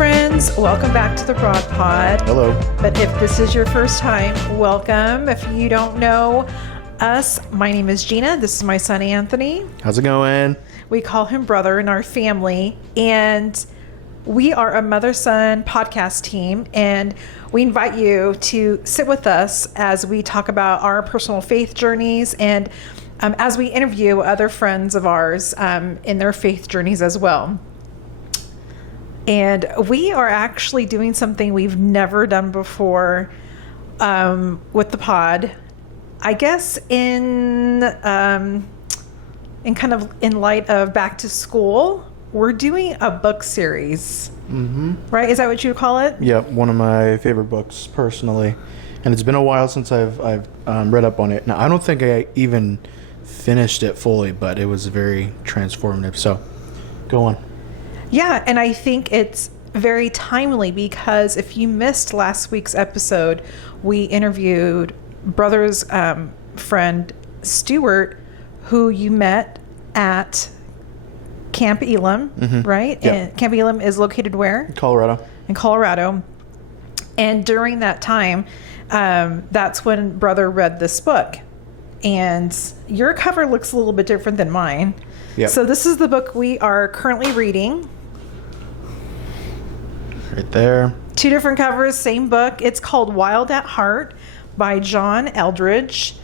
friends, welcome back to the Broad Pod. Hello. But if this is your first time, welcome. If you don't know us, my name is Gina. This is my son, Anthony. How's it going? We call him brother in our family. And we are a mother-son podcast team. And we invite you to sit with us as we talk about our personal faith journeys and as we interview other friends of ours in their faith journeys as well. And we are actually doing something we've never done before with the pod. I guess in kind of in light of back to school, we're doing a book series. Mm-hmm. Right? Is that what you would call it? Yeah, one of my favorite books personally, and it's been a while since I've read up on it. Now I don't think I even finished it fully, but it was very transformative. So, go on. Yeah, and I think it's very timely because if you missed last week's episode, we interviewed brother's friend Stuart, who you met at Camp Elam, right? Yeah. And Camp Elam is located where? Colorado. In Colorado. And during that time, that's when brother read this book. And your cover looks a little bit different than mine. Yep. So this is the book we are currently reading. Right there. Two different covers, same book. It's called Wild at Heart by John Eldredge.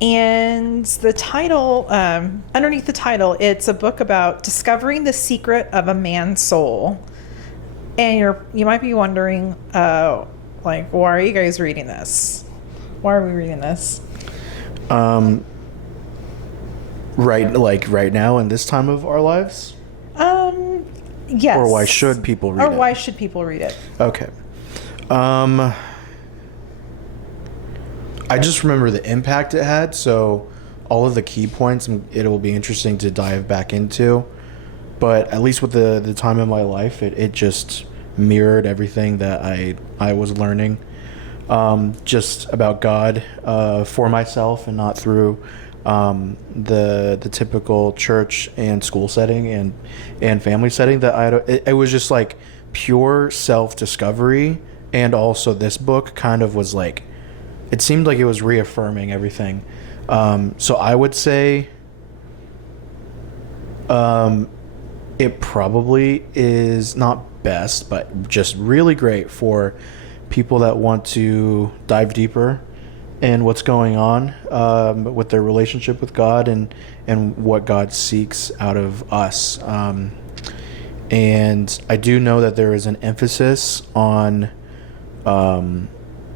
And the title, underneath the title, it's a book about discovering the secret of a man's soul. And you might be wondering, why are you guys reading this? Why are we reading this? Right now in this time of our lives? Yes. Or why should people read it? Or why should people read it? Okay. I just remember the impact it had, so all of the key points it will be interesting to dive back into. But at least with the time in my life, it just mirrored everything that I was learning just about God for myself and not through the typical church and school setting and family setting that it was just like pure self-discovery. And also this book kind of was like, it seemed like it was reaffirming everything. So I would say it probably is not best, but just really great for people that want to dive deeper in what's going on with their relationship with God and what God seeks out of us. And I do know that there is an emphasis on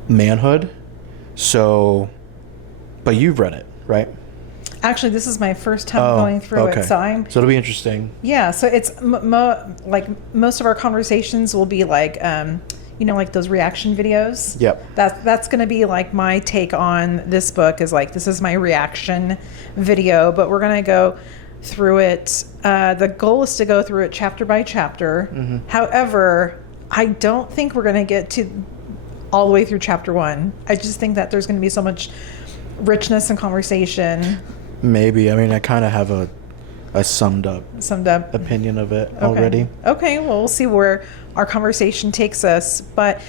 manhood. So, but you've read it, right? Actually, this is my first time going through it, so it'll be interesting. Yeah, so it's like most of our conversations will be like, like those reaction videos. Yep. That's going to be like my take on this book is like, this is my reaction video, but we're going to go through it. The goal is to go through it chapter by chapter. Mm-hmm. However, I don't think we're going to get to all the way through chapter 1. I just think that there's going to be so much richness and conversation. Maybe. I mean, I kind of have a summed up opinion of it already. Okay, well, we'll see where our conversation takes us. But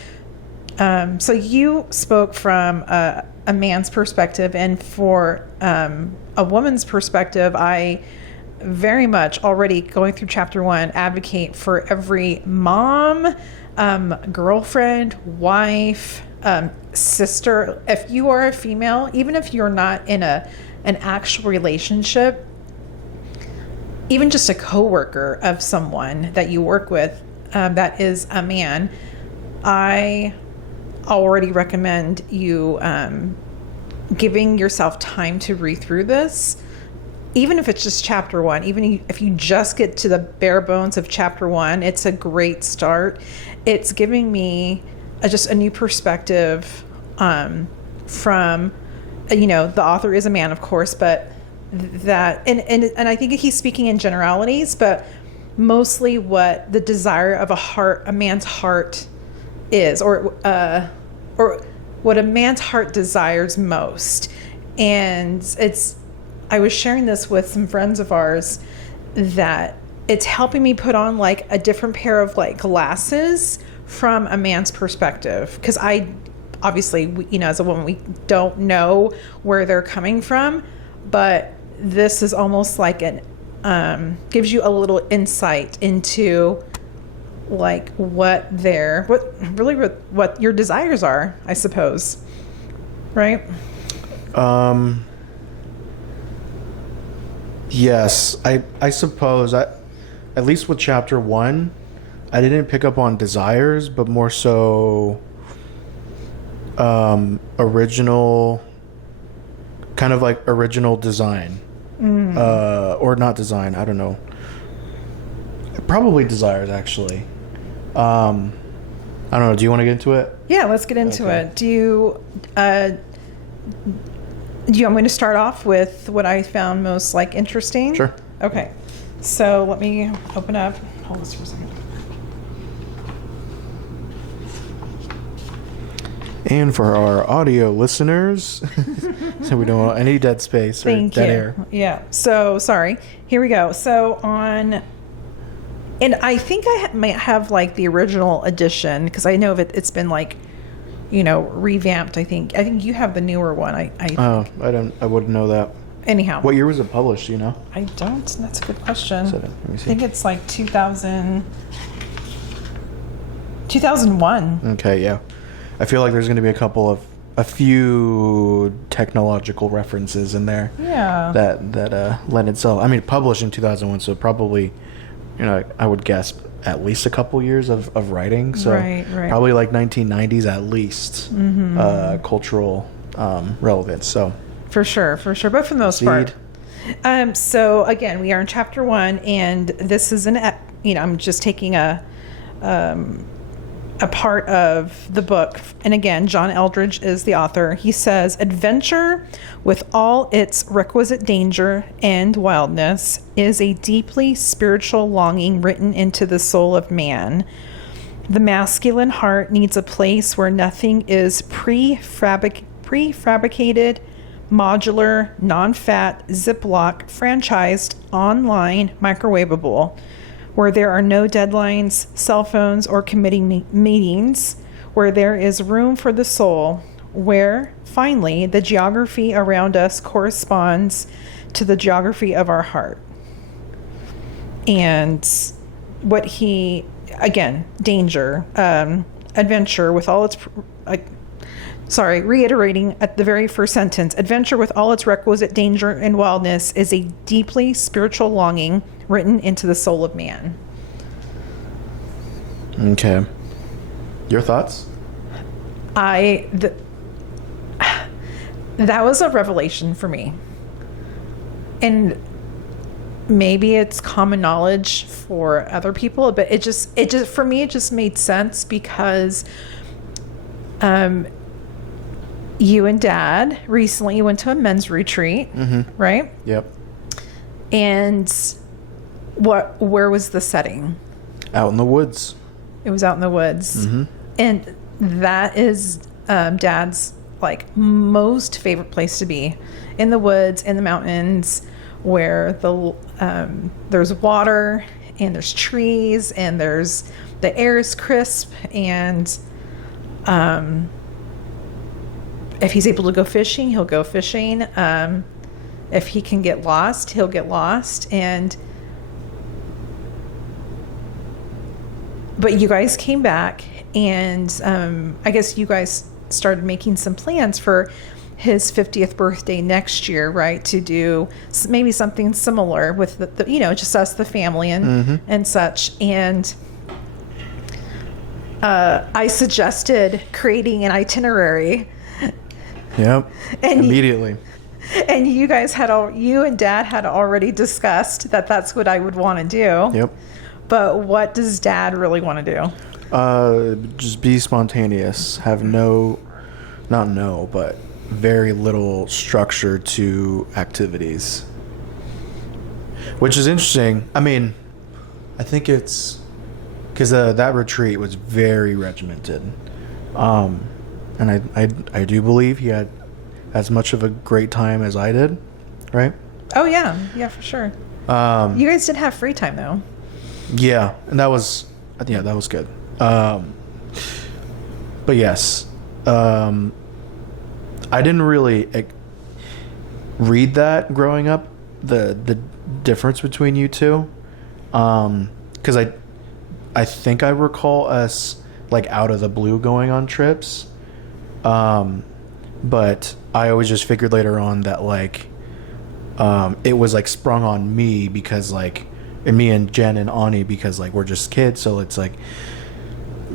so you spoke from a man's perspective, and for a woman's perspective, I very much already going through chapter 1 advocate for every mom, girlfriend, wife, sister. If you are a female, even if you're not in an actual relationship, even just a coworker of someone that you work with that is a man, I already recommend you giving yourself time to read through this. Even if it's just chapter 1, even if you just get to the bare bones of chapter 1, it's a great start. It's giving me just a new perspective from, the author is a man, of course, but that, and I think he's speaking in generalities, but mostly what the desire of a man's heart is, or what a man's heart desires most. And I was sharing this with some friends of ours that it's helping me put on like a different pair of like glasses from a man's perspective, because I obviously, as a woman, we don't know where they're coming from, but this is almost like gives you a little insight into like what your desires are, I suppose, right? Yes, I suppose at least with chapter 1, I didn't pick up on desires, but more so original, kind of like original design. Or not design, I don't know. Probably desires, actually. I don't know, do you want to get into it? Yeah, let's get into it. Do you want me to start off with what I found most like interesting? Sure. Okay. So let me open up. Hold this for a second. And for our audio listeners, so we don't want any dead space or Thank dead you. air. Yeah. So sorry. Here we go. So and I think I might have like the original edition, because I know it's been like, revamped. I think you have the newer one. I wouldn't know that. Anyhow. What year was it published? Do you know? I don't. That's a good question. Let me see. I think it's like 2001. Okay, yeah. I feel like there's going to be a few technological references in there. Yeah. That lend itself. I mean, published in 2001, so probably, I would guess at least a couple years of writing. So right. probably like 1990s at least. Cultural relevance. So for sure, but for the most part. So again, we are in chapter 1, and this is I'm just taking a part of the book. And again, John Eldredge is the author. He says, adventure, with all its requisite danger and wildness, is a deeply spiritual longing written into the soul of man. The masculine heart needs a place where nothing is prefabricated, modular, non-fat, Ziploc, franchised, online, microwavable, where there are no deadlines, cell phones, or committee meetings, where there is room for the soul, where, finally, the geography around us corresponds to the geography of our heart. And danger, adventure with all its... reiterating at the very first sentence, adventure with all its requisite danger and wildness is a deeply spiritual longing written into the soul of man. Okay. Your thoughts? That was a revelation for me. And maybe it's common knowledge for other people, but it just for me, it just made sense because, you and Dad recently went to a men's retreat, right? Yep. And where was the setting? Out in the woods. It was out in the woods. And that is Dad's like most favorite place to be, in the woods, in the mountains, where there's water and there's trees and the air is crisp, and if he's able to go fishing, he'll go fishing. If he can get lost, he'll get lost. But you guys came back, and I guess you guys started making some plans for his 50th birthday next year, right? To do maybe something similar with the just us, the family, and such. And I suggested creating an itinerary. Yep. And immediately. And you and Dad had already discussed that that's what I would want to do. Yep. But what does Dad really want to do? Just be spontaneous. Have but very little structure to activities. Which is interesting. I mean, I think it's because that retreat was very regimented. And I do believe he had as much of a great time as I did, right? Oh, yeah. Yeah, for sure. You guys did have free time, though. Yeah, and that was good. But yes, I didn't really read that growing up, the difference between you two, because I think I recall us like out of the blue going on trips, but I always just figured later on that like it was like sprung on me because like, and me and Jen and Ani, because like we're just kids, so it's like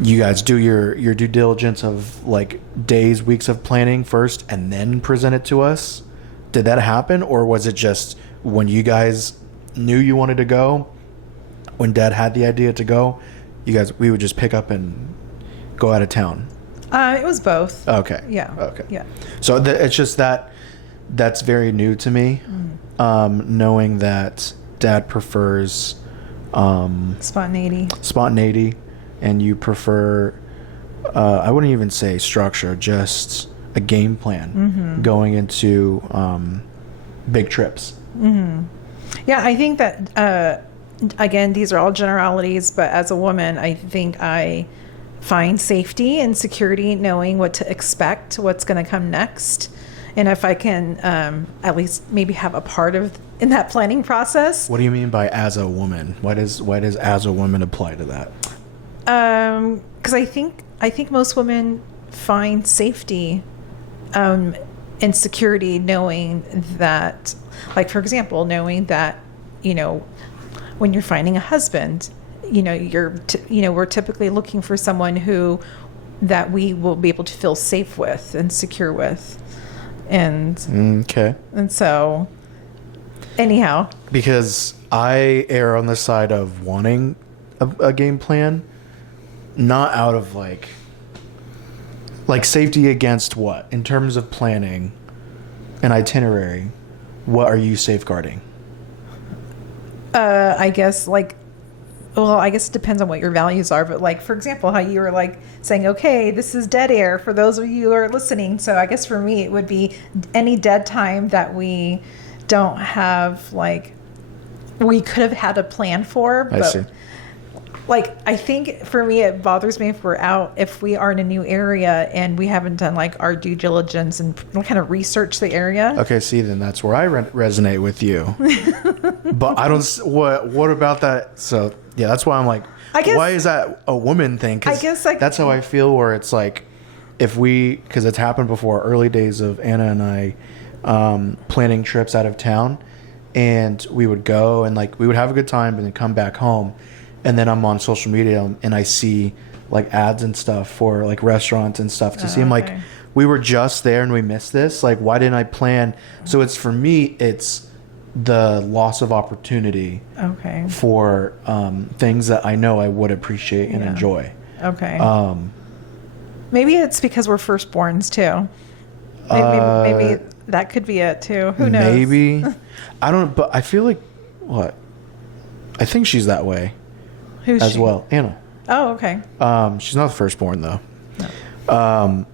you guys do your due diligence of like days, weeks of planning first and then present it to us. Did that happen, or was it just when you guys knew you wanted to go, when Dad had the idea to go, we would just pick up and go out of town? It was both. Okay. Yeah. Okay. Yeah. So it's just that's very new to me, knowing that Dad prefers spontaneity, and you prefer I wouldn't even say structure, just a game plan going into big trips. Yeah, I think that again, these are all generalities, but as a woman, I think I find safety and security knowing what to expect, what's going to come next, and if I can at least maybe have a part of in that planning process. What do you mean by as a woman? Why does as a woman apply to that? Because I think most women find safety and security knowing that, like, for example, knowing that, you know, when you're finding a husband, you know, we're typically looking for someone that we will be able to feel safe with and secure with. And okay. And so anyhow, because I err on the side of wanting a game plan, not out of like safety against what? In terms of planning an itinerary, what are you safeguarding? I guess I guess it depends on what your values are, but like, for example, how you were like saying, okay, this is dead air for those of you who are listening. So I guess for me, it would be any dead time that we don't have, like, we could have had a plan for. But, I see. Like, I think for me, it bothers me if we are in a new area and we haven't done like our due diligence and kind of research the area. Okay, see, then that's where I resonate with you. But I don't. What about that? So yeah, that's why I'm like, I guess, why is that a woman thing? 'Cause I guess like that's how I feel. Where it's like, because it's happened before, early days of Anna and I planning trips out of town, and we would go and like we would have a good time and then come back home. And then I'm on social media and I see like ads and stuff for like restaurants and stuff to see. I'm like, we were just there and we missed this. Like, why didn't I plan? So it's, for me, it's the loss of opportunity for things that I know I would appreciate and enjoy. Okay. Maybe it's because we're firstborns too. Maybe that could be it too. Who knows? Maybe. I don't, but I feel like, what? I think she's that way. Who's as she? well, Anna. Oh, okay. She's not the firstborn though. No.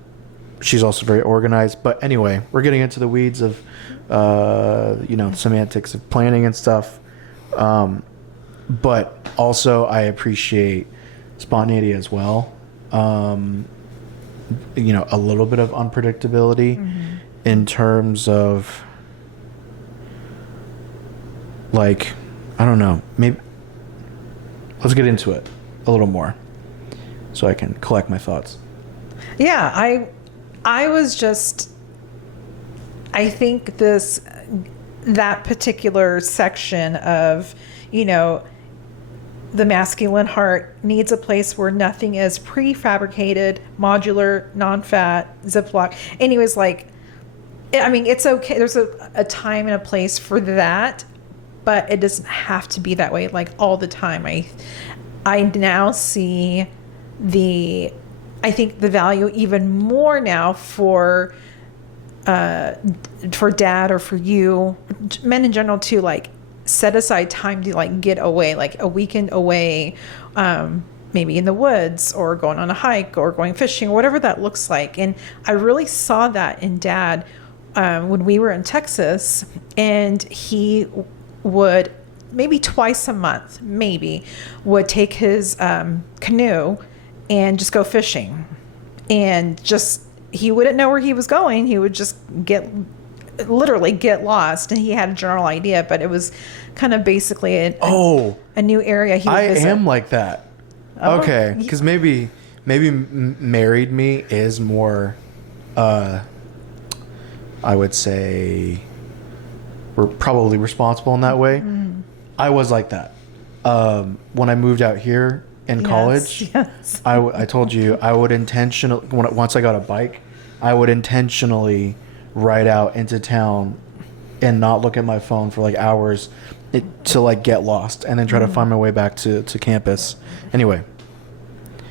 She's also very organized. But anyway, we're getting into the weeds of, semantics of planning and stuff. But also, I appreciate spontaneity as well. A little bit of unpredictability in terms of, like, I don't know, maybe. Let's get into it a little more so I can collect my thoughts. Yeah, I was just, I think that particular section of, the masculine heart needs a place where nothing is prefabricated, modular, non-fat, Ziploc. Anyways, like, I mean, it's okay. There's a time and a place for that. But it doesn't have to be that way, like, all the time. I now see I think the value even more now for Dad or for you, men in general too, like, set aside time to like get away, like a weekend away, maybe in the woods or going on a hike or going fishing or whatever that looks like. And I really saw that in Dad when we were in Texas, and he would maybe twice a month, maybe, would take his canoe and just go fishing. And just, he wouldn't know where he was going. He would just literally get lost. And he had a general idea, but it was kind of basically a new area he would visit. I am like that. Okay. Because maybe married me is more, I would say, we're probably responsible in that way. Mm-hmm. I was like that. When I moved out here in college, yes. I told you I would intentionally, once I got a bike, I would intentionally ride out into town and not look at my phone for like hours to like get lost and then try to find my way back to campus. Anyway,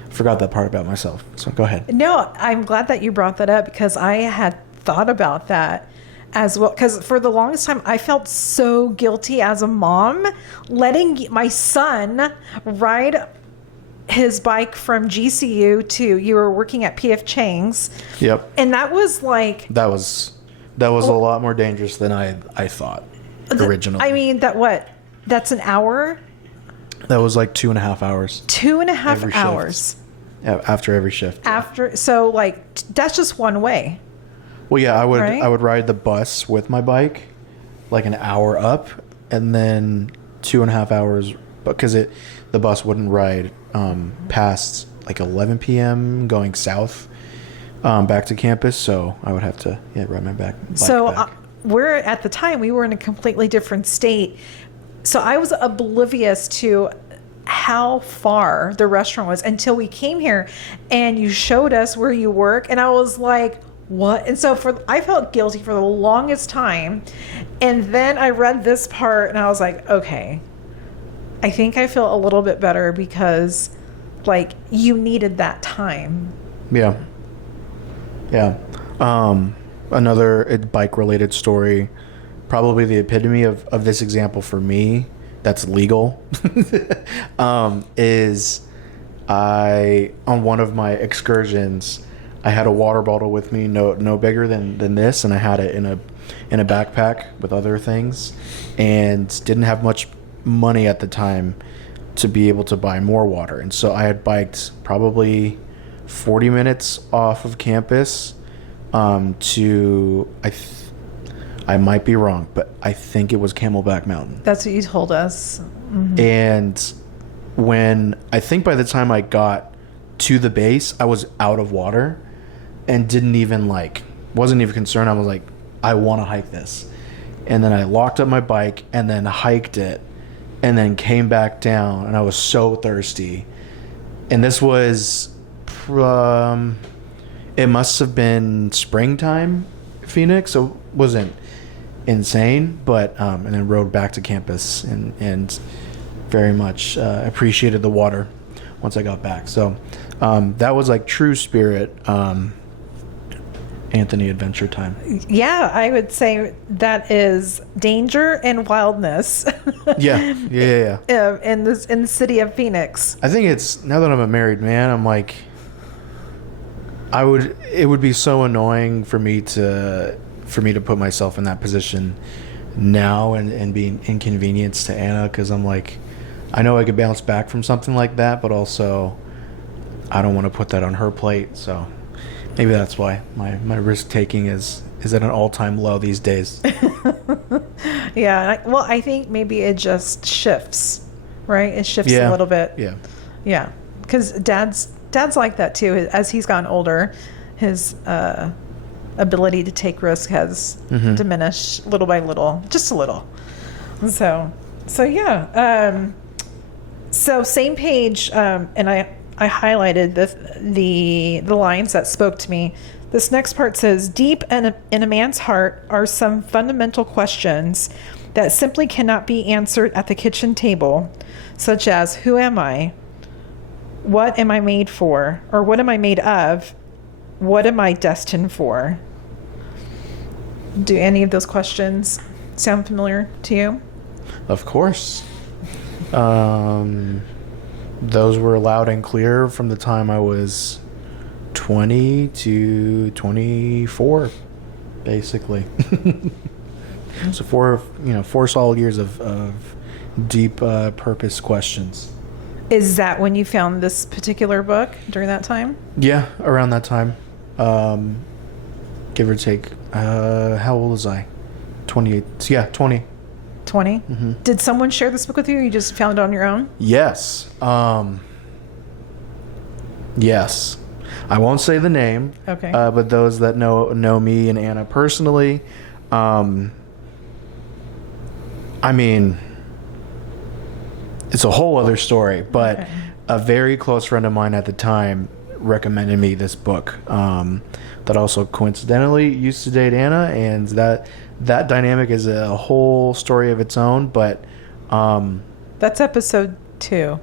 forgot that part about myself. So go ahead. No, I'm glad that you brought that up because I had thought about that as well. Because for the longest time, I felt so guilty as a mom letting my son ride his bike from GCU to, you were working at PF Chang's. Yep. And that was like... That was a lot more dangerous than I thought originally. I mean, that's an hour? That was like 2.5 hours. 2.5 hours. After every shift. So like, that's just one way. Well, yeah, Right? I would ride the bus with my bike like an hour up and then 2.5 hours because the bus wouldn't ride past like 11 p.m. going south back to campus, so I would have to ride my bike back. We're at the time we were in a completely different state, so I was oblivious to how far the restaurant was until we came here and you showed us where you work, and I was like, what? And so I felt guilty for the longest time, and then I read this part and I was like, okay, I think I feel a little bit better because like you needed that time. Yeah. Another bike related story, probably the epitome of this example for me that's legal, is on one of my excursions, I had a water bottle with me, no bigger than this, and I had it in a backpack with other things, and didn't have much money at the time to be able to buy more water. And so I had biked probably 40 minutes off of campus to, I might be wrong, but I think it was Camelback Mountain. That's what you told us. Mm-hmm. And I think by the time I got to the base, I was out of water and wasn't even concerned. I was like, I want to hike this. And then I locked up my bike and then hiked it and then came back down, and I was so thirsty. And this was, it must have been springtime, Phoenix, so it wasn't insane, but, and then rode back to campus and very much appreciated the water once I got back. So that was like true spirit Anthony adventure time. Yeah, I would say that is danger and wildness. Yeah. In the city of Phoenix. I think it's, now that I'm a married man, I'm like, it would be so annoying for me to put myself in that position now and be inconvenienced to Anna, because I'm like, I know I could bounce back from something like that, but also I don't want to put that on her plate. So maybe that's why my risk taking is at an all-time low these days. Yeah. I think maybe it just shifts, right? It shifts a little bit. Yeah. Because dad's like that too. As he's gotten older, his ability to take risk has diminished little by little, just a little. So yeah. So same page, and I highlighted the lines that spoke to me. This next part says, deep in a man's heart are some fundamental questions that simply cannot be answered at the kitchen table, such as, who am I? What am I made for? Or what am I made of? What am I destined for? Do any of those questions sound familiar to you? Of course. Those were loud and clear from the time I was 20 to 24, basically. So 4 solid years of deep purpose questions. Is that when you found this particular book during that time? Yeah, around that time. Give or take. How old was I? 28. Yeah, 20. 20? Mm-hmm. Did someone share this book with you, or you just found it on your own? Yes. Yes. I won't say the name. Okay. But those that know me and Anna personally, I mean, it's a whole other story, but Okay. a very close friend of mine at the time recommended me this book, that also coincidentally used to date Anna, and that dynamic is a whole story of its own, but That's episode 2.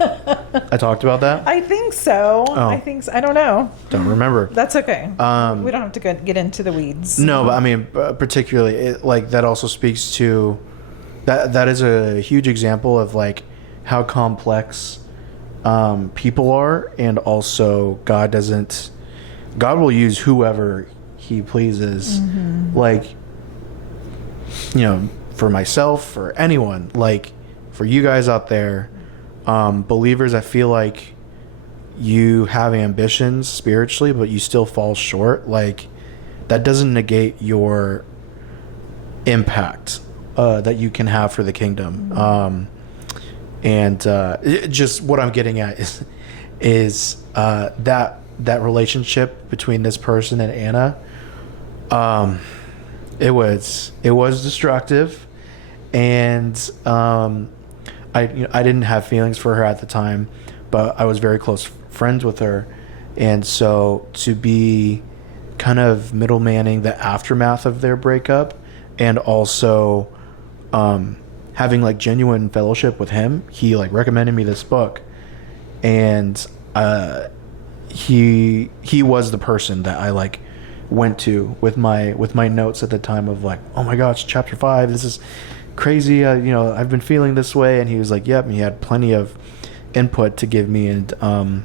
I talked about that? I think so. Oh. I think so. I don't know. Don't remember. That's okay. We don't have to get into the weeds. No, but I mean, particularly, like, that also speaks to that is a huge example of like how complex people are, and also God will use whoever he pleases. Mm-hmm. Like, for myself, for anyone, like for you guys out there, believers, I feel like you have ambitions spiritually, but you still fall short. Like, that doesn't negate your impact that you can have for the kingdom. Just what I'm getting at is that relationship between this person and Anna. It was destructive, and I didn't have feelings for her at the time, but I was very close friends with her, and so to be kind of middlemaning the aftermath of their breakup, and also having like genuine fellowship with him. He like recommended me this book, and he was the person that I like went to with my notes at the time of like, oh my gosh, chapter 5, this is crazy. I've been feeling this way, and he was like, yep. And he had plenty of input to give me, and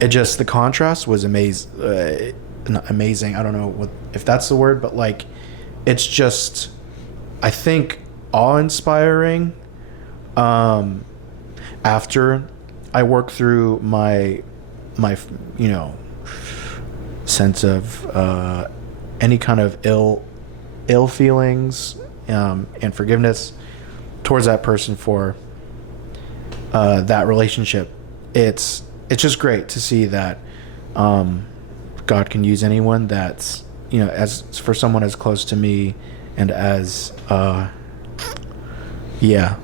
it just, the contrast was amazing. Not amazing. I don't know if that's the word, but like, it's just, I think, awe-inspiring. After I work through my sense of any kind of ill feelings and forgiveness towards that person for that relationship, it's just great to see that God can use anyone that's, as for someone as close to me, and as yeah,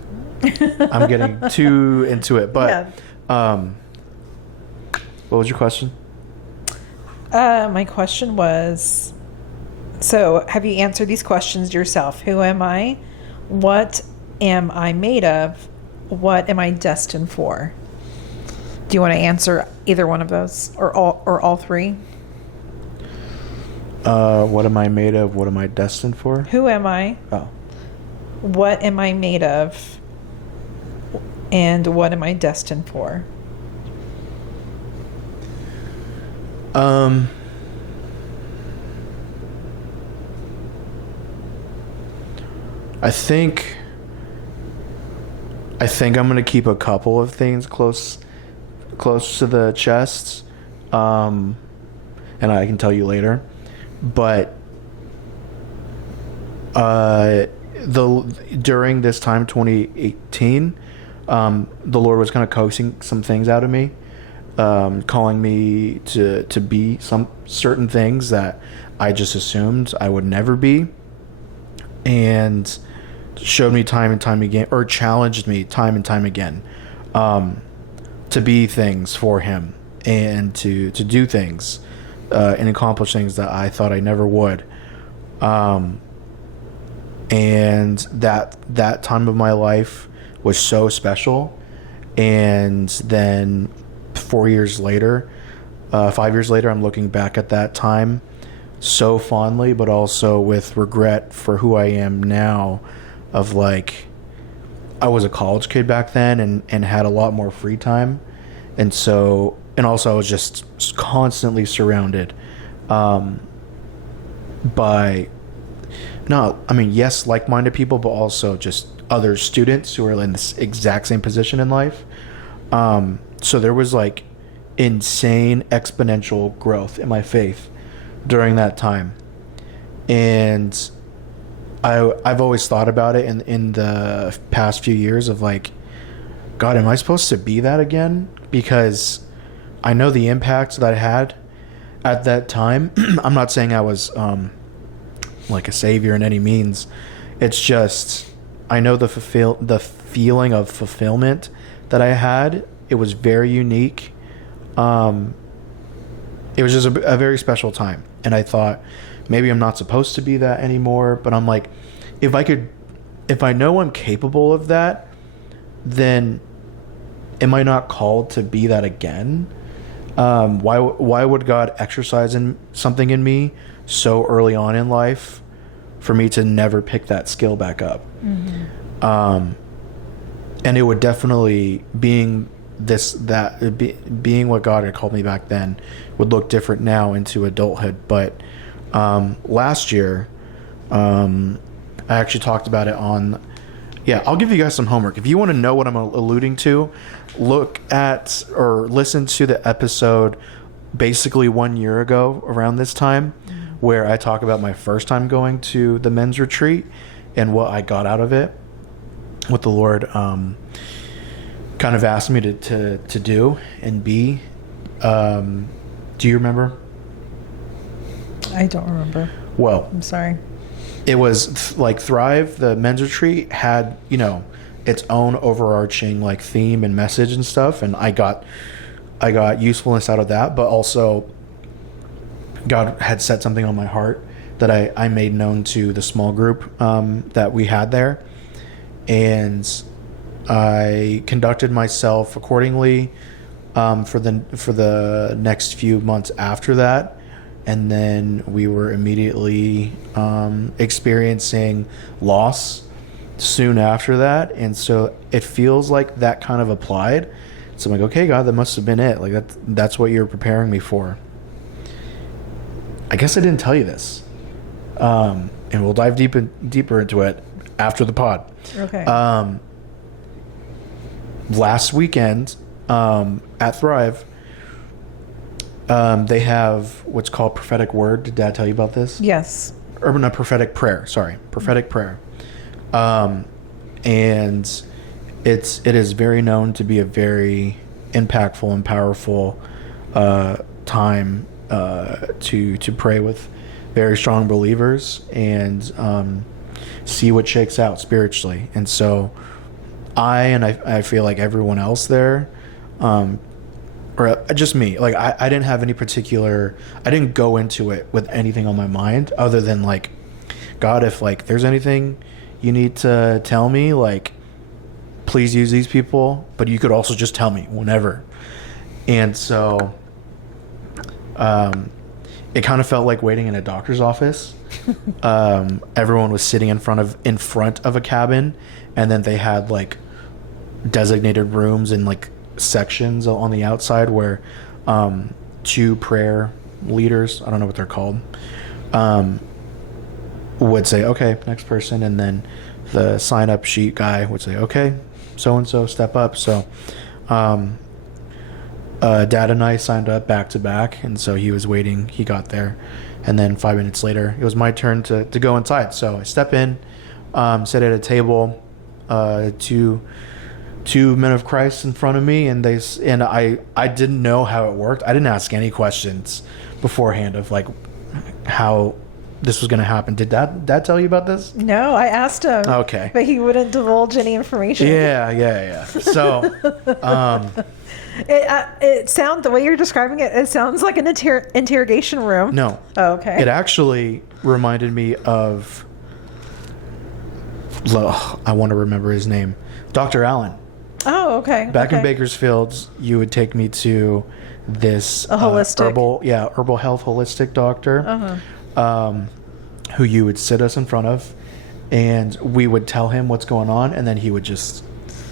I'm getting too into it, but what was your question? My question was, so have you answered these questions yourself? Who am I? What am I made of? What am I destined for? Do you want to answer either one of those, or all three? What am I made of? What am I destined for? Who am I? Oh. What am I made of? And what am I destined for? I think I'm gonna keep a couple of things close to the chest, and I can tell you later. But during this time, 2018, the Lord was kind of coaxing some things out of me, calling me to be some certain things that I just assumed I would never be, and showed me time and time again, or challenged me time and time again, to be things for Him, and to do things and accomplish things that I thought I never would. And that time of my life was so special. And then 4 years later, 5 years later, I'm looking back at that time so fondly, but also with regret for who I am now, of like, I was a college kid back then, and had a lot more free time. And so, and also I was just constantly surrounded by no, I mean, yes, like-minded people, but also just other students who are in this exact same position in life. So there was like insane exponential growth in my faith during that time. And I've always thought about it in the past few years of like, God, am I supposed to be that again? Because I know the impact that I had at that time. I'm not saying I was like a savior in any means. It's just I know the feeling of fulfillment that I had. It was very unique. It was just a very special time, and I thought maybe I'm not supposed to be that anymore. But I'm like, if I know I'm capable of that, then am I not called to be that again? Why would God exercise something in me so early on in life for me to never pick that skill back up? Mm-hmm. And it would definitely being what God had called me back then would look different now into adulthood. But last year, I actually talked about it on. Yeah, I'll give you guys some homework. If you want to know what I'm alluding to, look at or listen to the episode basically 1 year ago around this time, where I talk about my first time going to the men's retreat and what I got out of it, what the Lord kind of asked me to do and be. Do you remember? I don't remember. Well, I'm sorry. It was like Thrive, the men's retreat had, its own overarching like theme and message and stuff, and I got usefulness out of that, but also God had set something on my heart that I made known to the small group that we had there, and I conducted myself accordingly for the next few months after that. And then we were immediately experiencing loss soon after that. And so it feels like that kind of applied. So I'm like, okay, God, that must have been it. Like that's what you're preparing me for. I guess I didn't tell you this. And we'll dive deeper into it after the pod. Okay. Last weekend at Thrive, they have what's called prophetic word. Did Dad tell you about this? Yes. Or not prophetic prayer. Sorry, prophetic prayer. And it is very known to be a very impactful and powerful time to pray with very strong believers and see what shakes out spiritually. And so I feel like everyone else there, or just me, like I didn't have any particular, I didn't go into it with anything on my mind other than like, God, if like there's anything you need to tell me, like please use these people, but you could also just tell me whenever. And so it kind of felt like waiting in a doctor's office. Everyone was sitting in front of a cabin, and then they had like designated rooms and like sections on the outside where two prayer leaders, I don't know what they're called, would say, okay, next person, and then the sign up sheet guy would say, okay, so and so step up. So Dad and I signed up back to back, and so he was waiting, he got there, and then 5 minutes later it was my turn to go inside. So I step in, sit at a table, two men of Christ in front of me, and I didn't know how it worked. I didn't ask any questions beforehand of like how this was going to happen. Did Dad tell you about this? No, I asked him. Okay. But he wouldn't divulge any information. Yeah. So it sounds, the way you're describing it, it sounds like an interrogation room. No. Oh, okay. It actually reminded me of, I want to remember his name, Dr. Allen. Oh, okay. Back in Bakersfield, you would take me to this holistic herbal health holistic doctor, who you would sit us in front of, and we would tell him what's going on, and then he would just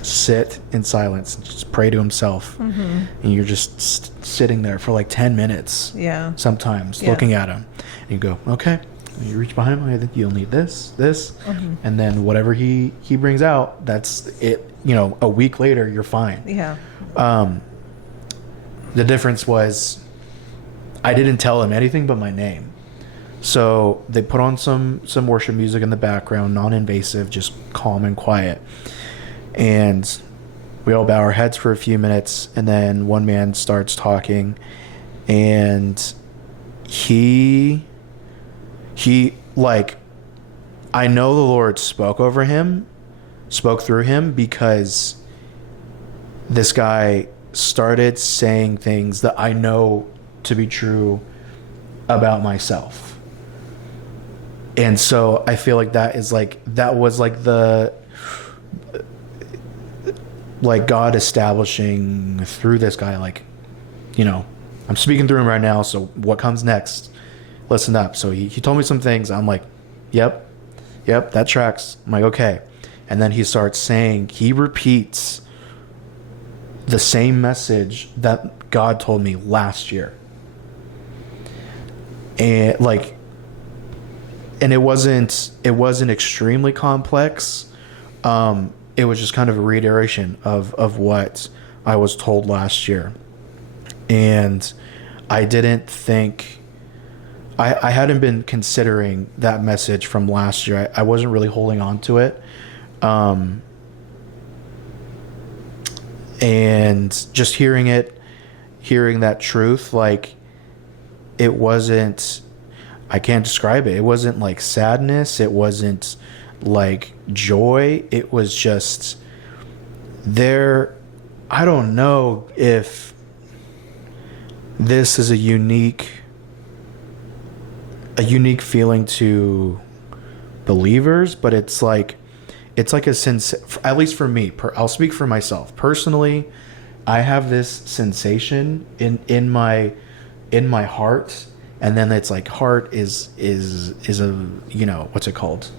sit in silence and just pray to himself. And you're just sitting there for like 10 minutes. Yeah. Sometimes looking at him, and you go, okay, you reach behind him, you'll need this, and then whatever he brings out, that's it. A week later, you're fine. Yeah. The difference was I didn't tell him anything but my name. So they put on some worship music in the background, non-invasive, just calm and quiet. And we all bow our heads for a few minutes, and then one man starts talking, and he like, I know the Lord spoke through him, because this guy started saying things that I know to be true about myself. And so I feel like that was God establishing through this guy, I'm speaking through him right now, so what comes next? Listen up. So he told me some things. I'm like, yep, that tracks. I'm like, okay. And then he repeats the same message that God told me last year. And it wasn't extremely complex. It was just kind of a reiteration of what I was told last year. And I didn't think, I hadn't been considering that message from last year. I wasn't really holding on to it. And just hearing that truth, it wasn't, I can't describe it. It wasn't like sadness. It wasn't like joy. It was just there. I don't know if this is a unique feeling to believers, but it's like a sense, at least for me, I'll speak for myself. Personally, I have this sensation in my heart, and then it's like heart is a, what's it called?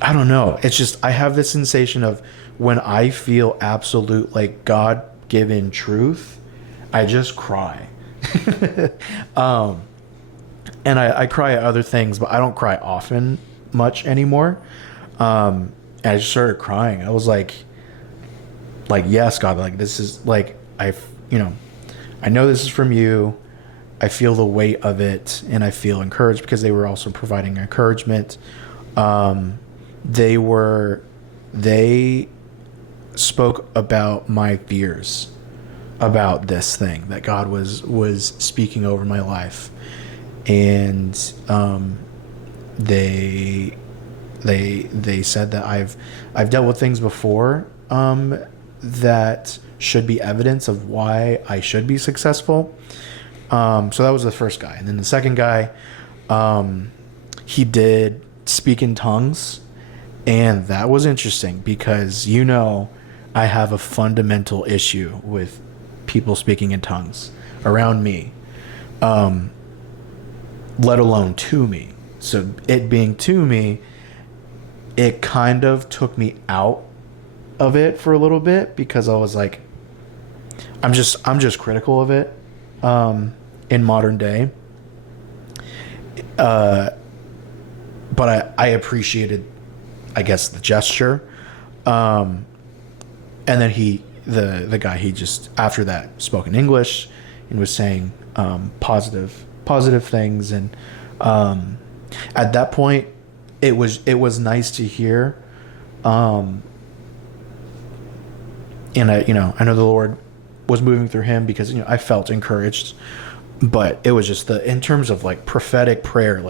I don't know. It's just, I have this sensation of when I feel absolute, God-given truth, I just cry. And I cry at other things, but I don't cry often much anymore. And I just started crying. I was like, yes, God, this is I know this is from you. I feel the weight of it, and I feel encouraged, because they were also providing encouragement. They spoke about my fears about this thing that God was speaking over my life. And they said that I've dealt with things before that should be evidence of why I should be successful. So that was the first guy. And then the second guy, he did speak in tongues, and that was interesting, because I have a fundamental issue with people speaking in tongues around me, let alone to me. So it being to me, it kind of took me out of it for a little bit, because I was like, I'm just critical of it in modern day. But I appreciated, I guess, the gesture. And then the guy, he just, after that, spoke in English and was saying positive things. And at that point, it was nice to hear. And I know the Lord was moving through him, because I felt encouraged. But it was just in terms of prophetic prayer,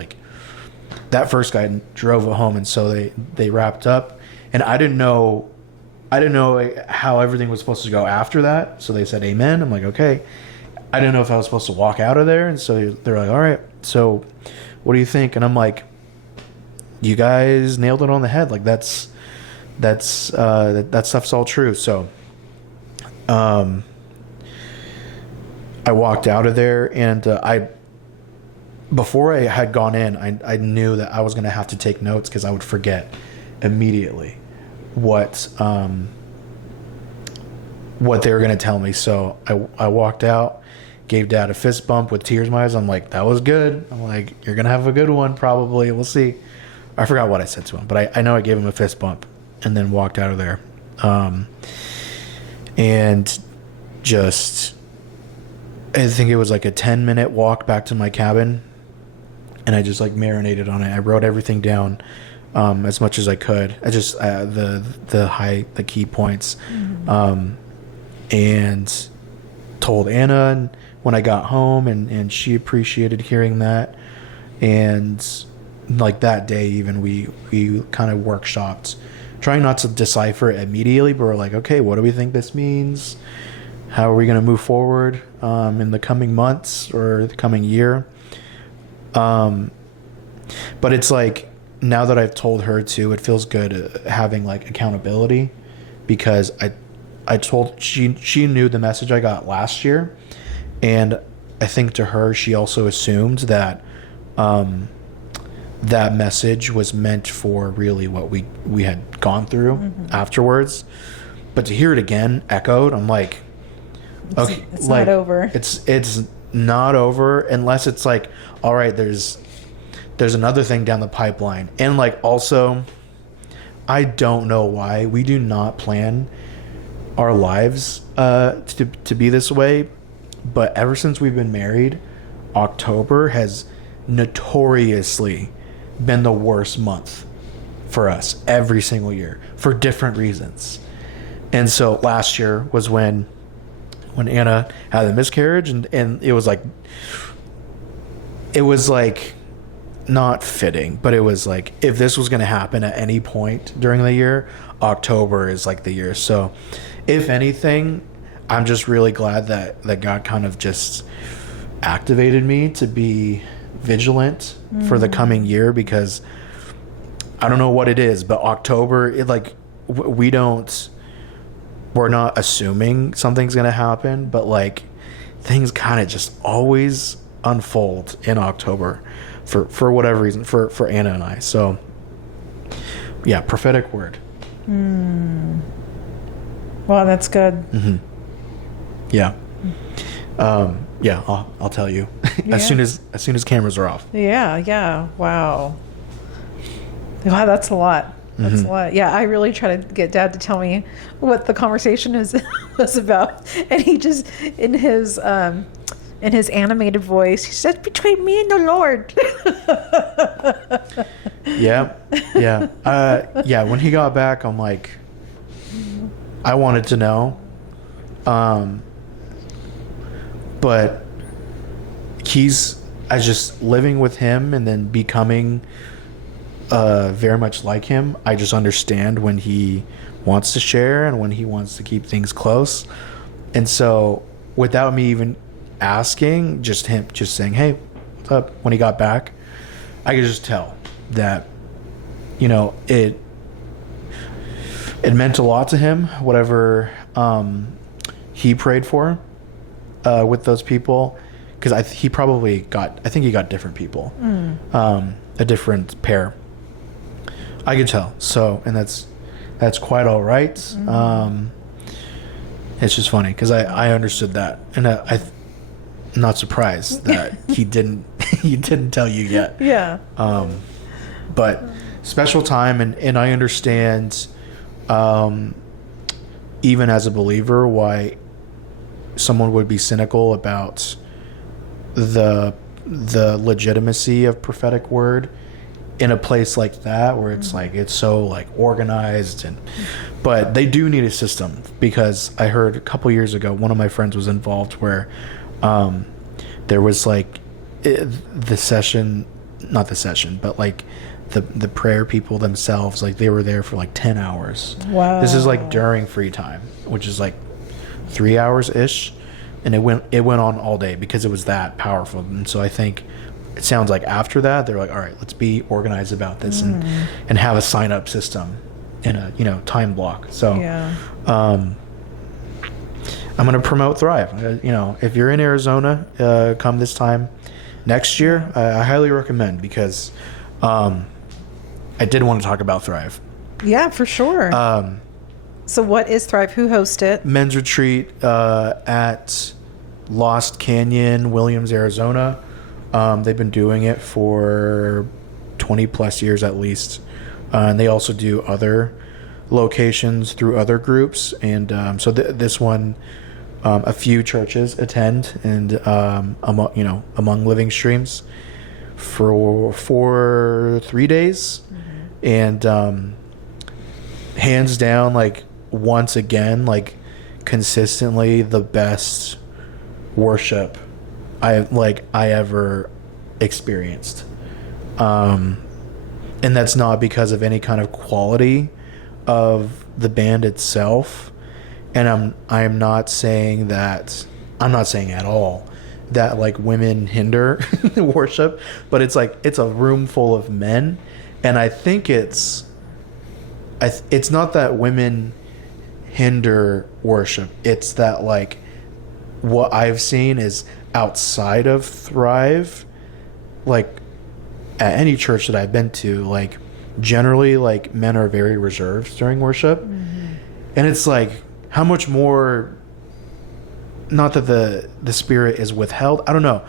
that first guy drove it home. And so they wrapped up, and I didn't know how everything was supposed to go after that. So they said amen. I'm like, okay. I didn't know if I was supposed to walk out of there. And so they're like, all right, so what do you think? And I'm like, you guys nailed it on the head. That stuff's all true. So I walked out of there, and before I had gone in, I knew that I was going to have to take notes, because I would forget immediately what they were going to tell me. So I walked out, gave Dad a fist bump with tears in my eyes. I'm like, that was good. I'm like, you're gonna have a good one probably. We'll see. I forgot what I said to him, but I know I gave him a fist bump and then walked out of there. And just, I think it was like a 10-minute walk back to my cabin, and I just like marinated on it. I wrote everything down as much as I could. I just the key points, and told Anna when I got home, and she appreciated hearing that. And like that day, even we kind of workshopped, trying not to decipher it immediately, but we're like, okay, what do we think this means? How are we going to move forward in the coming months or the coming year? But it's like, now that I've told her too, it feels good having like accountability, because I told, she knew the message I got last year, and I think to her, she also assumed that that message was meant for really what we had gone through afterwards. But to hear it again echoed, I'm like, okay, it's like, not over. It's not over unless it's like, all right, there's another thing down the pipeline. And like, also, I don't know why we do not plan our lives to be this way, but ever since we've been married, October has notoriously been the worst month for us every single year for different reasons. And so last year was when Anna had a miscarriage, and it was like not fitting, but it was like, if this was going to happen at any point during the year, October is like the year. So if anything, I'm just really glad that God kind of just activated me to be vigilant for the coming year, because I don't know what it is, but October, it like, we're not assuming something's going to happen, but like things kind of just always unfold in October for whatever reason, for Anna and I. So yeah, prophetic word. Wow, that's good. Yeah. Yeah, I'll tell you as soon as cameras are off. Yeah. Wow, that's a lot. That's a lot. Yeah, I really try to get Dad to tell me what the conversation was about, and he just in his animated voice, he says, "Between me and the Lord." Yeah. When he got back, I'm like, I wanted to know, but I just living with him and then becoming very much like him. I just understand when he wants to share and when he wants to keep things close. And so without me even asking, just saying, "Hey, what's up?" When he got back, I could just tell that, it meant a lot to him, whatever he prayed for with those people, because I think he got different people, a different pair. I could tell. So, and that's quite all right. It's just funny because I understood that, and I'm not surprised that he didn't tell you yet. Yeah. But special time, and I understand, even as a believer, why someone would be cynical about the legitimacy of prophetic word in a place like that, where it's like, it's so like organized, but they do need a system, because I heard a couple years ago, one of my friends was involved where there was like the prayer people themselves, like they were there for like 10 hours. Wow. This is like during free time, which is like 3 hours ish, and it went on all day because it was that powerful. And so I think it sounds like after that they're like, all right, let's be organized about this and have a sign up system in a time block. So Yeah. I'm going to promote Thrive. If you're in Arizona, come this time next year, I highly recommend, because I did want to talk about Thrive. Yeah, for sure. So what is Thrive? Who hosts it? Men's retreat at Lost Canyon, Williams, Arizona. They've been doing it for 20 plus years at least. And they also do other locations through other groups. And so this one, a few churches attend, and among living streams for 3 days. And hands down, like, once again, like, consistently the best worship I ever experienced. And that's not because of any kind of quality of the band itself. And I'm not saying at all that, like, women hinder worship, but it's like, it's a room full of men. And I think it's not that women hinder worship. It's that, like, what I've seen is outside of Thrive, like, at any church that I've been to, like, generally, like, men are very reserved during worship. And it's like, how much more, not that the Spirit is withheld, I don't know,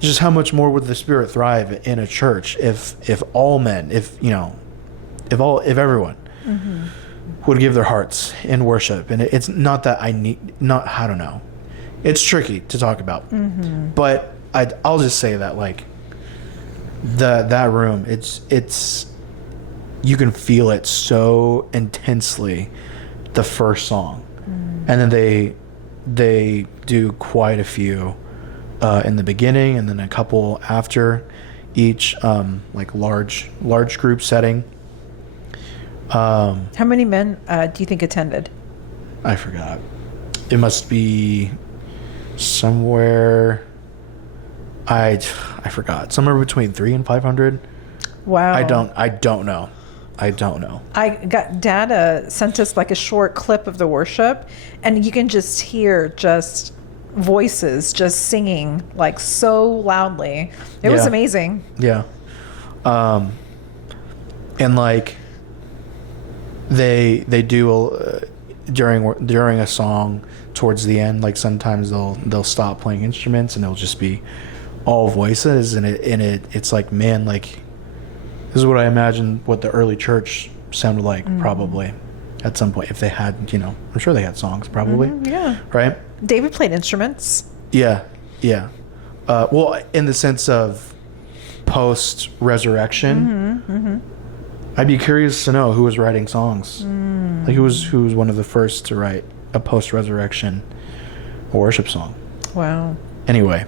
just how much more would the Spirit thrive in a church if all men, if everyone would give their hearts in worship. And it's not that I don't know, it's tricky to talk about, but I'll just say that, like, that room, it's you can feel it so intensely the first song, and then they do quite a few in the beginning, and then a couple after each, like, large group setting. How many men do you think attended? I forgot. It must be somewhere, I forgot, somewhere between 300 and 500. Wow. I don't know. Dad sent us, like, a short clip of the worship, and you can just hear just voices just singing, like, so loudly. It was amazing. Yeah. And, like, they do during a song towards the end, like, sometimes they'll stop playing instruments and it'll just be all voices, and it's like, man, like, this is what I imagine what the early church sounded like, probably at some point, if they had, I'm sure they had songs, probably. Yeah. Right? David played instruments. Yeah. Well, in the sense of post-resurrection, I'd be curious to know who was writing songs. Like, who was one of the first to write a post-resurrection worship song. Wow. Anyway,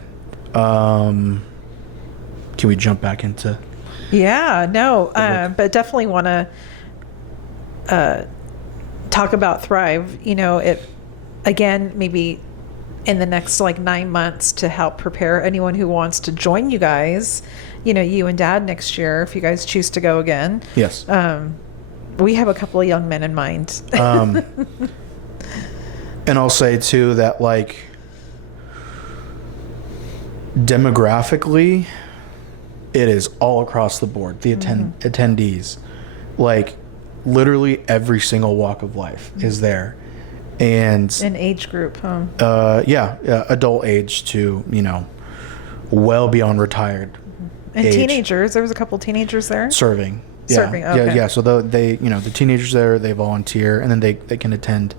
can we jump back into... Yeah, no, but definitely want to talk about Thrive. It, again, maybe in the next, like, 9 months, to help prepare anyone who wants to join you guys, you and Dad next year, if you guys choose to go again. Yes. We have a couple of young men in mind. And I'll say, too, that, like, demographically, it is all across the board, the attendees. Like, literally every single walk of life is there. And an age group, huh? Adult age to, well beyond retired. And age. Teenagers. There was a couple teenagers there? Serving. Yeah. Serving, okay. Yeah. So they, the teenagers there, they volunteer, and then they can attend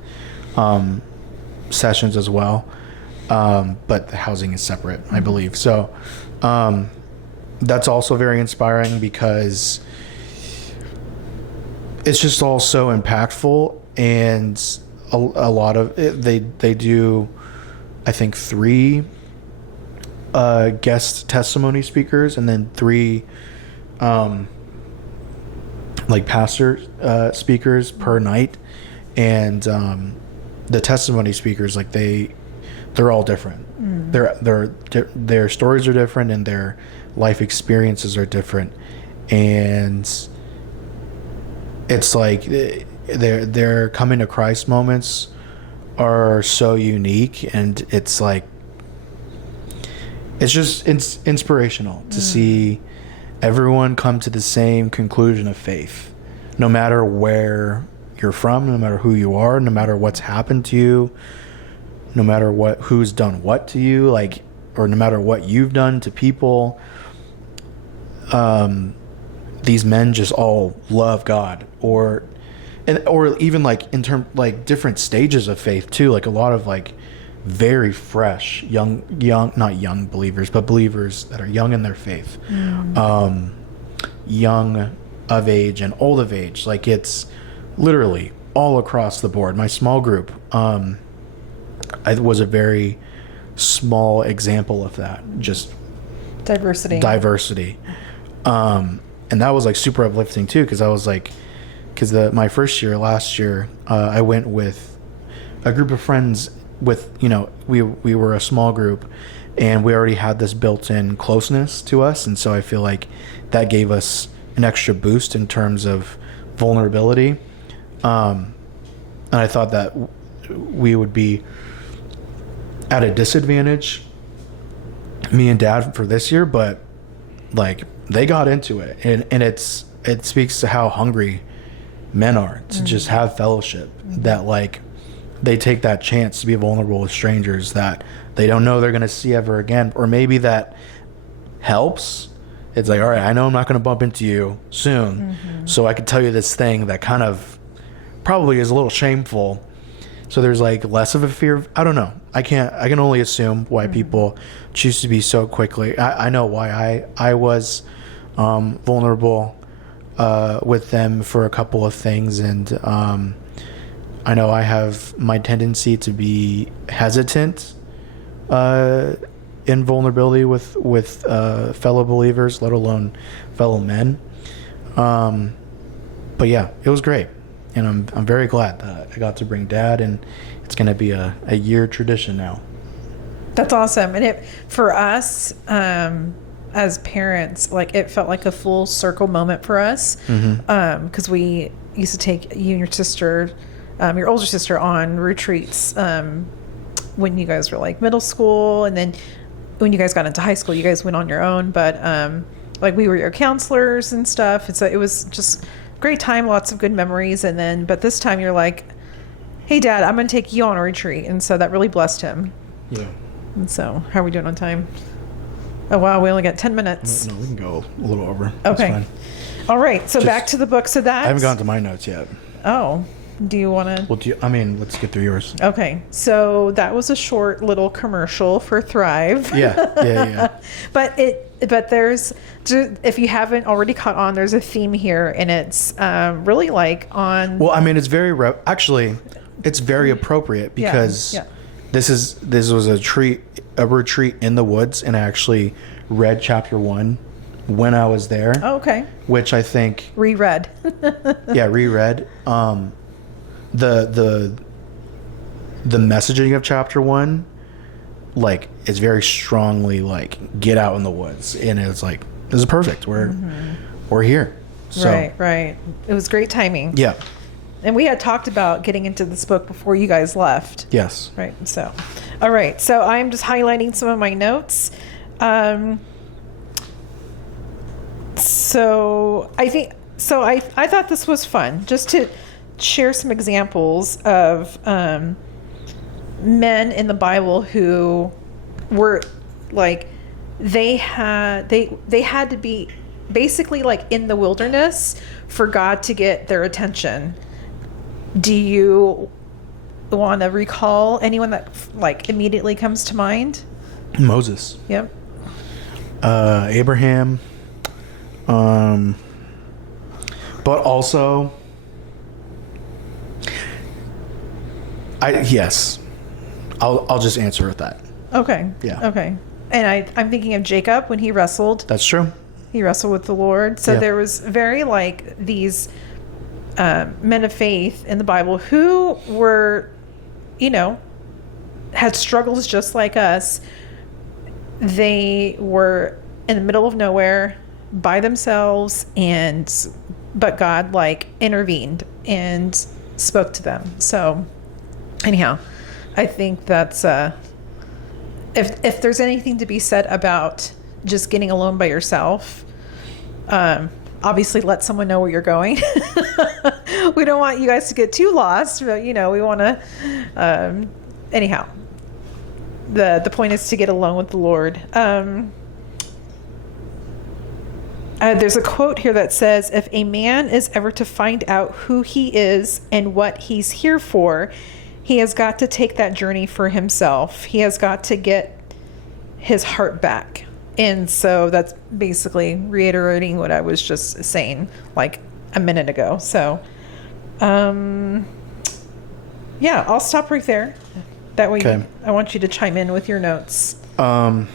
sessions as well. But the housing is separate, I believe. So that's also very inspiring, because it's just all so impactful, and a lot of it, they do, I think, 3 guest testimony speakers, and then 3 like pastor speakers per night. And the testimony speakers, like, they're all different. Their stories are different, and their life experiences are different, and it's like their coming to Christ moments are so unique, and it's like, it's just inspirational to see everyone come to the same conclusion of faith, no matter where you're from, no matter who you are, no matter what's happened to you, no matter who's done what to you, like, or no matter what you've done to people, these men just all love God, or even like in term like different stages of faith too, like a lot of like very fresh young not young believers, but believers that are young in their faith, young of age and old of age. Like, it's literally all across the board. My small group, I was a very small example of that, just diversity. And that was like super uplifting too, because I was like, my first year last year, I went with a group of friends with, we were a small group, and we already had this built-in closeness to us, and so I feel like that gave us an extra boost in terms of vulnerability. And I thought that we would be at a disadvantage, me and Dad, for this year, but like they got into it, and it speaks to how hungry men are to just have fellowship, that like they take that chance to be vulnerable with strangers that they don't know they're going to see ever again, or maybe that helps. It's like, all right, I know I'm not going to bump into you soon, so I can tell you this thing that kind of probably is a little shameful. So there's like less of a fear. I don't know. I can only assume why people choose to be so quickly. I know why I was vulnerable with them for a couple of things, and I know I have my tendency to be hesitant in vulnerability with fellow believers, let alone fellow men. But yeah, it was great, and I'm very glad that I got to bring Dad, and it's going to be a year tradition now. That's awesome. And for us, as parents, like, it felt like a full circle moment for us, because we used to take you and your sister, your older sister, on retreats when you guys were like middle school, and then when you guys got into high school, you guys went on your own, but like, we were your counselors and stuff, and so it was just a great time, lots of good memories. And then, but this time you're like, hey Dad, I'm gonna take you on a retreat, and so that really blessed him. Yeah. And so, how are we doing on time? Oh wow, we only got 10 minutes. No, we can go a little over. Okay. That's fine. All right, so back to the book. So that I haven't gotten to my notes yet. Oh, do you want to? Well, let's get through yours. Okay, so that was a short little commercial for Thrive. Yeah. But there's, if you haven't already caught on, there's a theme here, and it's really like on. Well, I mean, it's very actually, it's very appropriate, because this was a retreat in the woods, and I actually read chapter 1 when I was there. Oh, okay. Which I think reread. Reread. The messaging of chapter 1, like, is very strongly like, get out in the woods, and it's like, this is perfect. We're here. So, Right. It was great timing. Yeah. And we had talked about getting into this book before you guys left. Yes. Right. So, all right. So I'm just highlighting some of my notes. So I thought this was fun, just to share some examples of men in the Bible who were like, they had to be basically like in the wilderness for God to get their attention. Do you want to recall anyone that like immediately comes to mind? Moses. Yep. Abraham. But also, I'll just answer with that. Okay. Yeah. Okay. And I'm thinking of Jacob when he wrestled. That's true. He wrestled with the Lord. So there was very like these men of faith in the Bible who were, had struggles just like us. They were in the middle of nowhere by themselves, but God like intervened and spoke to them. So anyhow, I think that's if there's anything to be said about just getting alone by yourself, obviously let someone know where you're going. We don't want you guys to get too lost, but we want to anyhow. the point is to get along with the Lord. There's a quote here that says, if a man is ever to find out who he is and what he's here for, he has got to take that journey for himself. He has got to get his heart back. And so that's basically reiterating what I was just saying like a minute ago. So, yeah, I'll stop right there. That way, Okay. I want you to chime in with your notes. Mine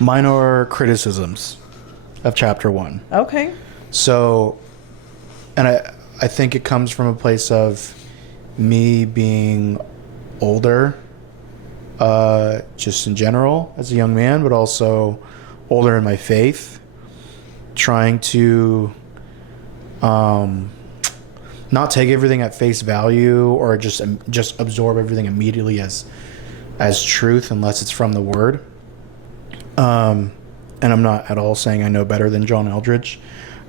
are criticisms of chapter 1. Okay. So, and I think it comes from a place of me being older, just in general as a young man, but also older in my faith, trying to not take everything at face value or just absorb everything immediately as truth unless it's from the Word. And I'm not at all saying I know better than John Eldredge.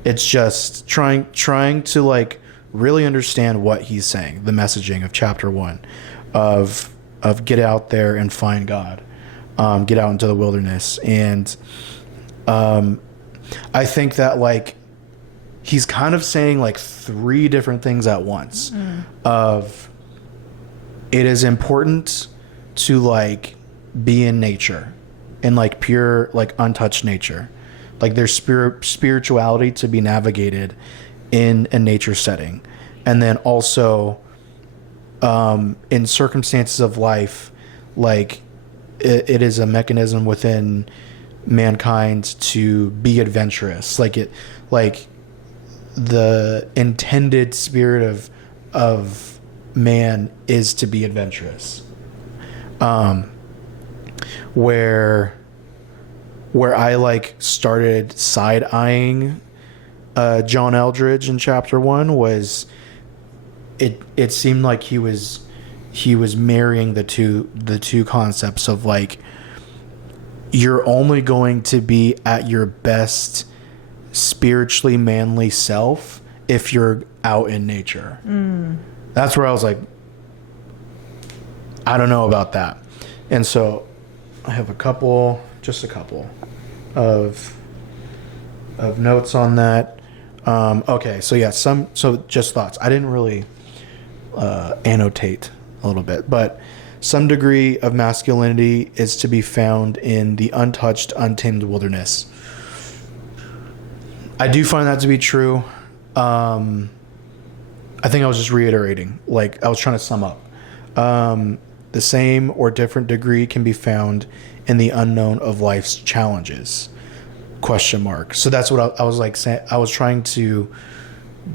It's just trying to like really understand what he's saying, the messaging of chapter 1 of get out there and find God, get out into the wilderness. And I think that like he's kind of saying like 3 different things at once. Of it is important to like be in nature, in like pure, like untouched nature. Like there's spirituality to be navigated in a nature setting. And then also in circumstances of life, like it is a mechanism within mankind to be adventurous. Like the intended spirit of man is to be adventurous. Where I like started side-eyeing John Eldredge in chapter 1 was it seemed like he was marrying the two concepts of like you're only going to be at your best spiritually manly self if you're out in nature. That's where I was like, I don't know about that. And so I have just a couple of notes on that. Okay, so yeah, so just thoughts. I didn't really annotate a little bit, but some degree of masculinity is to be found in the untouched, untamed wilderness. I do find that to be true. I think I was just reiterating, like I was trying to sum up. The same or different degree can be found in the unknown of life's challenges. ? So that's what I was like saying. I was trying to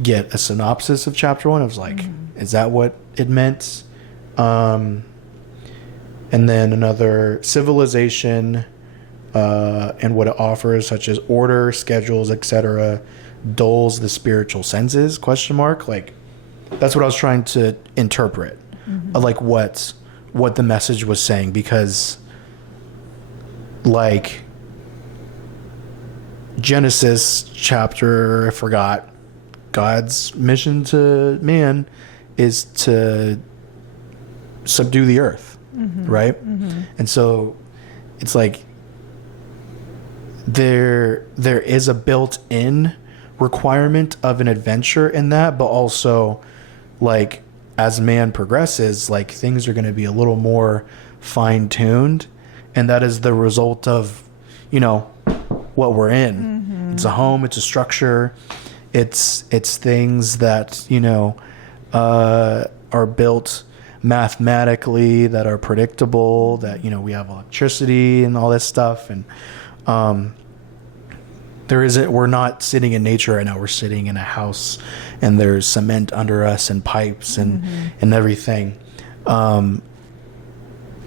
get a synopsis of chapter 1. I was like, is that what it meant? And then another civilization and what it offers, such as order, schedules, etc., dulls the spiritual senses? ? Like that's what I was trying to interpret, like what the message was saying, because like Genesis chapter, I forgot, God's mission to man is to subdue the earth, right? And so it's like there is a built-in requirement of an adventure in that, but also like as man progresses, like things are going to be a little more fine-tuned, and that is the result of, you know, what we're in. It's a home, it's a structure, it's things that, you know, are built mathematically, that are predictable, that, you know, we have electricity and all this stuff. And we're not sitting in nature right now, we're sitting in a house and there's cement under us and pipes and everything. And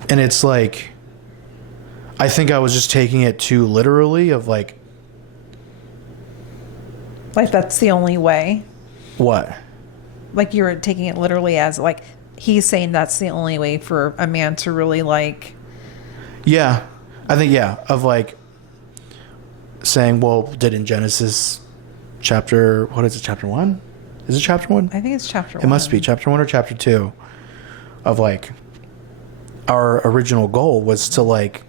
it's like, I think I was just taking it too literally of like that's the only way. What? Like you were taking it literally as like he's saying that's the only way for a man to really like. Yeah, I think of like saying, well, did in Genesis chapter, what is it, chapter 1? Is it chapter 1? I think it's chapter 1. It must be chapter 1 or chapter 2 of like, our original goal was to like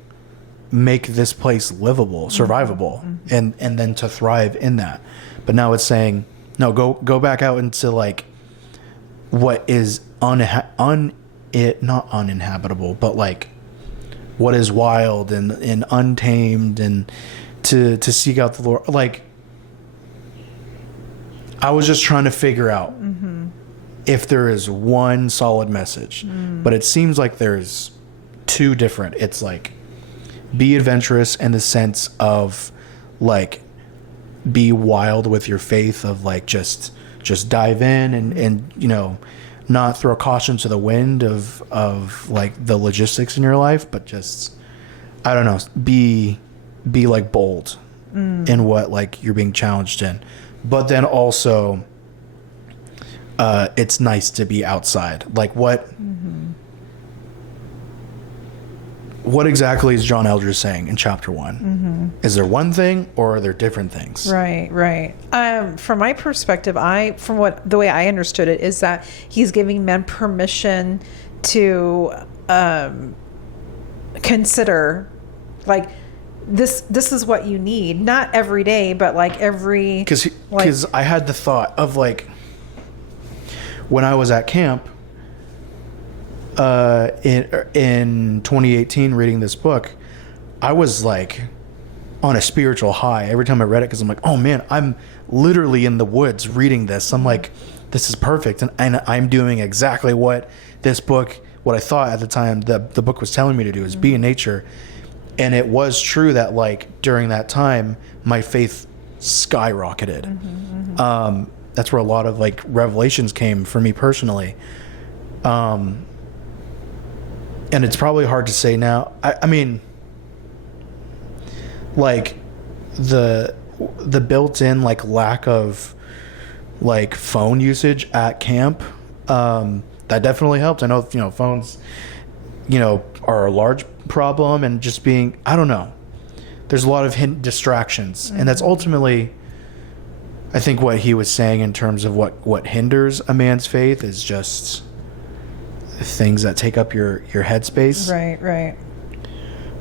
make this place livable, survivable, and then to thrive in that. But now it's saying, no, go back out into like what is not uninhabitable, but like what is wild and untamed, and to seek out the Lord. Like, I was just trying to figure out if there is one solid message, but it seems like there's two different. It's like, be adventurous in the sense of like, be wild with your faith, of like just dive in and you know, not throw caution to the wind of like the logistics in your life, but just, I don't know, be like bold in what like you're being challenged in. But then also, it's nice to be outside. Like what exactly is John Eldredge saying in chapter 1? Is there one thing, or are there different things? Right. From my perspective, the way I understood it is that he's giving men permission to consider, like, this is what you need, not every day, but like every, because I had the thought of like, when I was at camp in 2018 reading this book, I was like on a spiritual high every time I read it, because I'm like, oh man, I'm literally in the woods reading this. I'm like, this is perfect, and I'm doing exactly what I thought at the time the book was telling me to do, is be in nature. And it was true that like during that time my faith skyrocketed. That's where a lot of like revelations came for me personally. And it's probably hard to say now. I mean, like the built-in like lack of like phone usage at camp, that definitely helped. I know, you know, phones, you know, are a large problem, and just being, I don't know, there's a lot of hidden distractions, and that's ultimately, I think, what he was saying in terms of what hinders a man's faith is just things that take up your headspace. Right.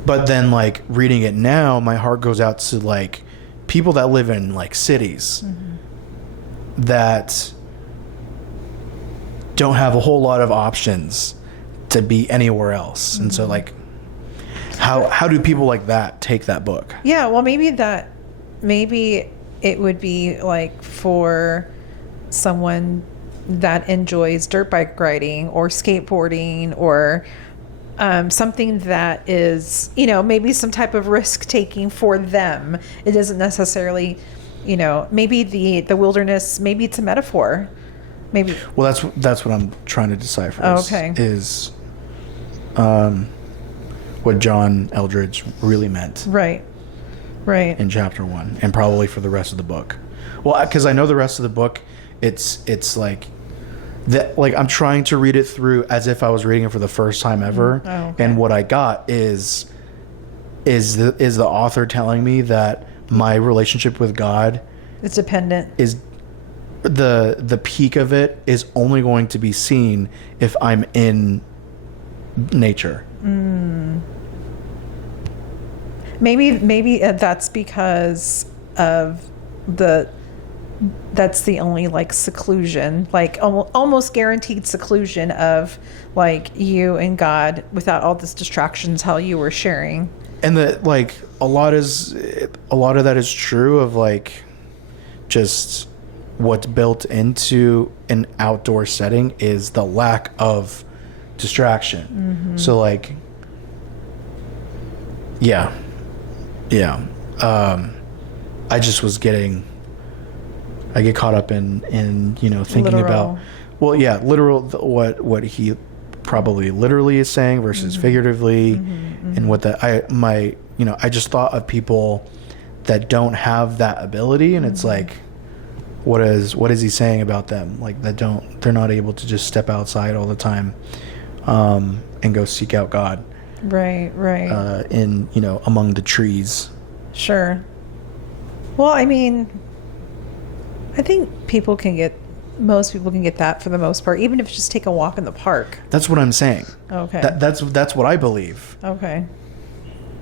But then like reading it now, my heart goes out to like people that live in like cities that don't have a whole lot of options to be anywhere else. And so like, how do people like that take that book? Yeah, well, maybe it would be like for someone that enjoys dirt bike riding or skateboarding, or something that is, you know, maybe some type of risk taking for them. It doesn't necessarily, you know, maybe the wilderness, maybe it's a metaphor. Maybe. Well, that's what I'm trying to decipher. Is what John Eldredge really meant. Right. In chapter 1, and probably for the rest of the book. Well, because I know the rest of the book, it's like that. Like, I'm trying to read it through as if I was reading it for the first time ever. And what I got is the author telling me that my relationship with God, it's dependent, is the peak of it is only going to be seen if I'm in nature. Maybe that's because of that's the only like seclusion, like almost guaranteed seclusion of like you and God without all this distractions, how you were sharing. And that like a lot of that is true of like just what's built into an outdoor setting is the lack of distraction. So like, yeah. I just was I get caught up in you know, thinking literal. about, well, yeah, literal, what he probably literally is saying versus figuratively, and what I just thought of people that don't have that ability, and it's like, what is he saying about them? Like, they're not able to just step outside all the time, and go seek out God. Right. In, you know, among the trees. Sure. Well, I mean, I think people can get most people can get that for the most part, even if it's just take a walk in the park. That's what I'm saying. Okay. That's what I believe. Okay.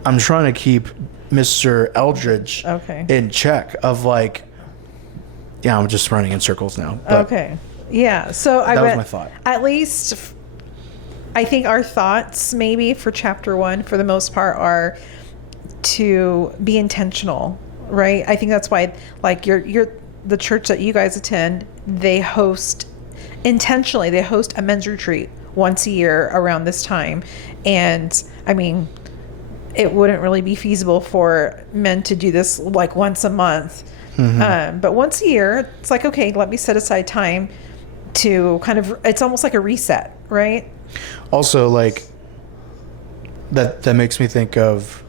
I'm trying to keep Mr. Eldredge in check of like, yeah, I'm just running in circles now. Okay. Yeah. So that was my thought. At least I think our thoughts maybe for chapter 1 for the most part are to be intentional, right? I think that's why like you're the church that you guys attend, they host a men's retreat once a year around this time. And I mean, it wouldn't really be feasible for men to do this like once a month. But once a year, it's like, okay, let me set aside time to kind of, it's almost like a reset, right? Also, like, that makes me think of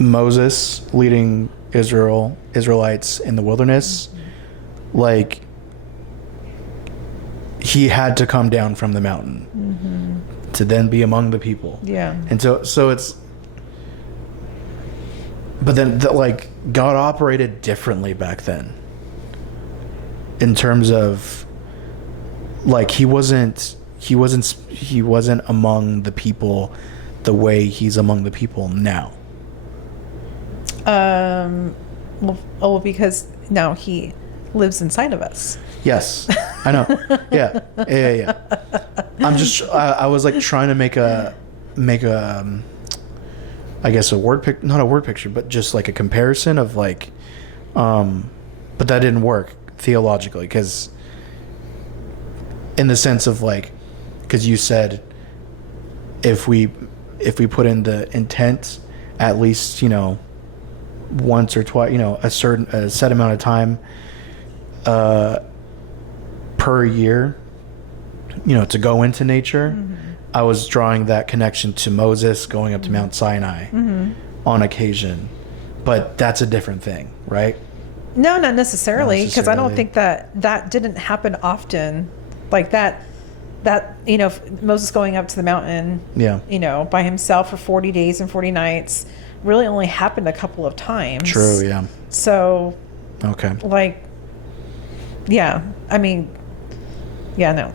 Moses leading Israelites in the wilderness. Like, he had to come down from the mountain to then be among the people. Yeah. And so it's, but then like God operated differently back then in terms of like he wasn't among the people the way he's among the people now. Well, because now he lives inside of us. Yes, I know. Yeah. I was like trying to make a I guess not a word picture, but just like a comparison of like, but that didn't work theologically because in the sense of like, because you said if we put in the intent at least, you know, once or twice, you know, a set amount of time per year, you know, to go into nature. I was drawing that connection to Moses going up to Mount Sinai on occasion, but that's a different thing, right? No, not necessarily, because I don't think that didn't happen often, like that. You know, Moses going up to the mountain, you know, by himself for 40 days and 40 nights, really only happened a couple of times. True, yeah. So, okay, like, yeah, I mean, yeah, no.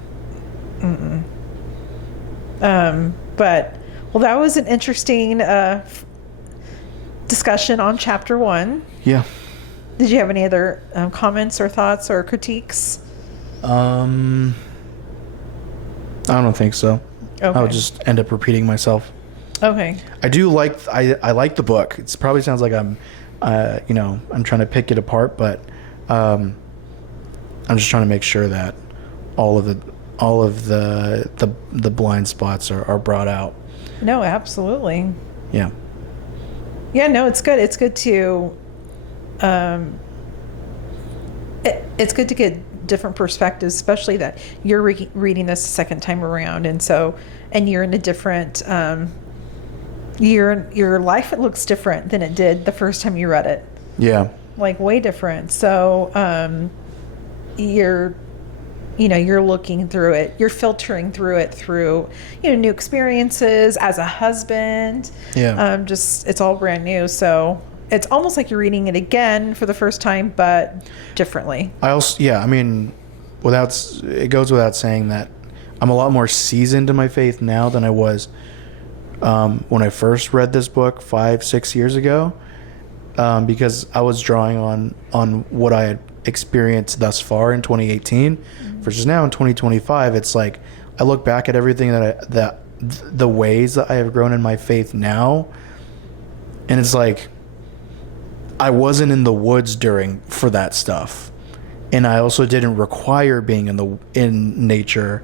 But, well, that was an interesting discussion on chapter 1. Yeah. Did you have any other comments or thoughts or critiques? I don't think so. Okay. I'll just end up repeating myself. Okay. I do like, I like the book. It probably sounds like I'm, you know, I'm trying to pick it apart, but I'm just trying to make sure that all of the blind spots are brought out. No, absolutely. Yeah. Yeah, no, it's good. It's good to it's good to get different perspectives, especially that you're reading this a second time around, and you're in a different your life, it looks different than it did the first time you read it. Yeah. Like way different. So you're looking through it, you're filtering through it through, you know, new experiences as a husband. Yeah. Just, it's all brand new. So it's almost like you're reading it again for the first time, but differently. I mean, it goes without saying that I'm a lot more seasoned in my faith now than I was when I first read this book 5-6 years ago, because I was drawing on what I had experienced thus far in 2018 versus now in 2025. It's like I look back at everything that the ways that I have grown in my faith now, and it's like I wasn't in the woods for that stuff, and I also didn't require being in nature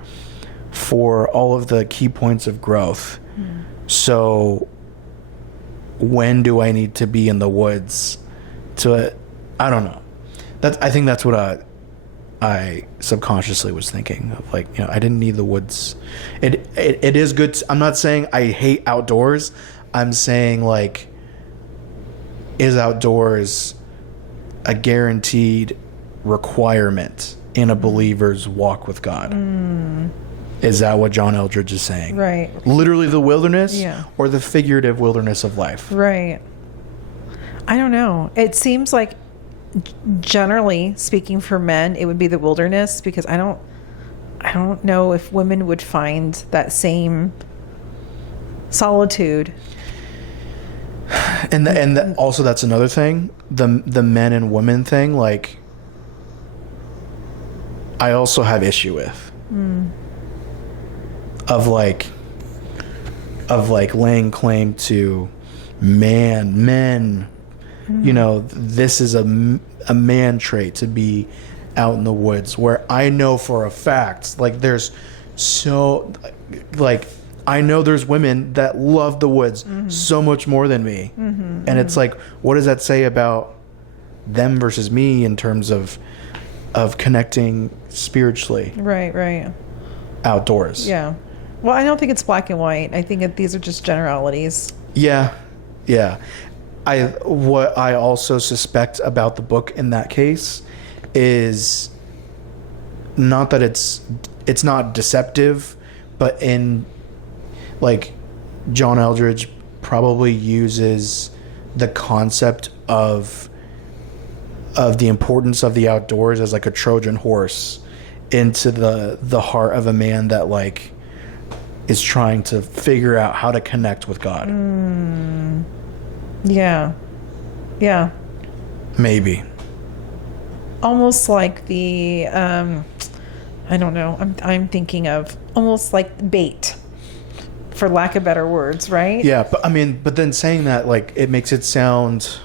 for all of the key points of growth. So when do I need to be in the woods I don't know. I think that's what I subconsciously was thinking of, like, you know, I didn't need the woods. It is good. I'm not saying I hate outdoors. I'm saying, like, is outdoors a guaranteed requirement in a believer's walk with God? Is that what John Eldredge is saying? Right. Literally the wilderness, yeah, or the figurative wilderness of life? Right. I don't know. It seems like generally speaking for men, it would be the wilderness, because I don't know if women would find that same solitude. And also that's another thing, the men and women thing, like, I also have issue with of like laying claim to men. You know, this is a man trait to be out in the woods, where I know for a fact, like, I know there's women that love the woods so much more than me. And it's like, what does that say about them versus me in terms of connecting spiritually? Right. Outdoors. Yeah. Well, I don't think it's black and white. I think that these are just generalities. Yeah. What I also suspect about the book in that case is not that it's not deceptive, but in, like, John Eldredge probably uses the concept of the importance of the outdoors as like a Trojan horse into the heart of a man that, like, is trying to figure out how to connect with God. Yeah. Maybe. Almost like the I don't know. I'm thinking of almost like bait, for lack of better words, right? Yeah, but then saying that, like, it makes it sound,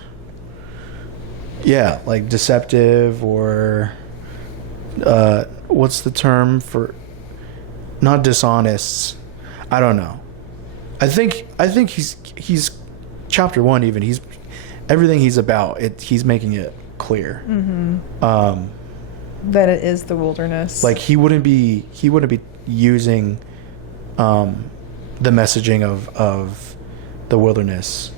like deceptive, or what's the term for, not dishonest. I don't know. I think he's chapter 1 even. He's everything he's about. He's making it clear. That it is the wilderness. Like, he wouldn't be using the messaging of the wilderness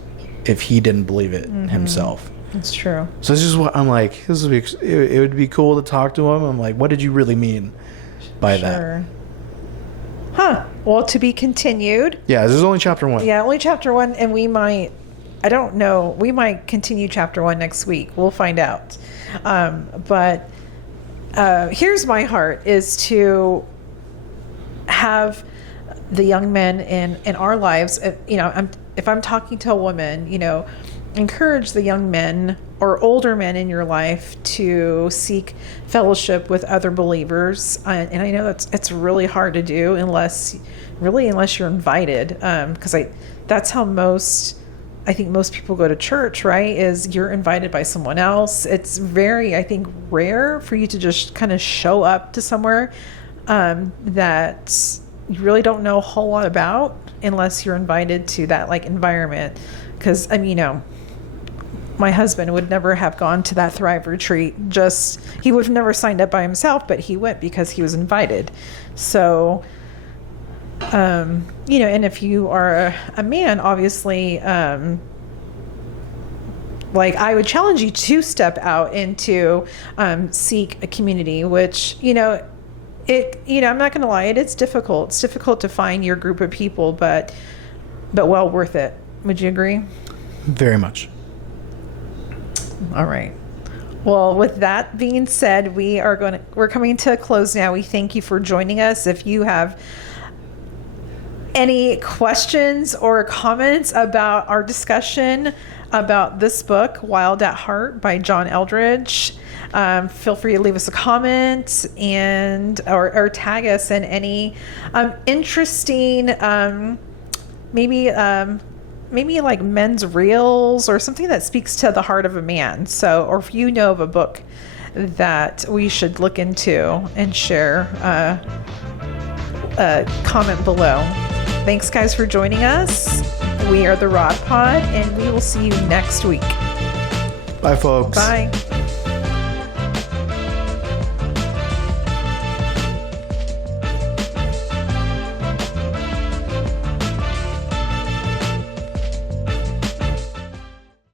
if he didn't believe it himself. It's true. So this is what I'm like. It would be cool to talk to him. I'm like, what did you really mean by that? Huh. Well, to be continued. Yeah, this is only chapter 1. Yeah, only chapter 1, and we might continue chapter 1 next week. We'll find out. But here's my heart, is to have the young men in our lives, if I'm talking to a woman, encourage the young men or older men in your life to seek fellowship with other believers. And I know it's really hard to do unless you're invited. Because that's how I think most people go to church, right? Is you're invited by someone else. It's very, I think, rare for you to just kind of show up to somewhere that you really don't know a whole lot about, unless you're invited to that, like, environment. Because, my husband would never have gone to that Thrive retreat. He would have never signed up by himself, but he went because he was invited. So, and if you are a man, obviously, like, I would challenge you to step out and to seek a community, which, I'm not going to lie, it's difficult. It's difficult to find your group of people, but well worth it. Would you agree? Very much. All right. Well, with that being said, we're coming to a close now. We thank you for joining us. If you have any questions or comments about our discussion about this book, Wild at Heart by John Eldredge, feel free to leave us a comment or tag us in any interesting, maybe like men's reels or something that speaks to the heart of a man. So, or if you know of a book that we should look into, and share, comment below. Thanks, guys, for joining us. We are the Rod Pod, and we will see you next week. Bye, folks. Bye.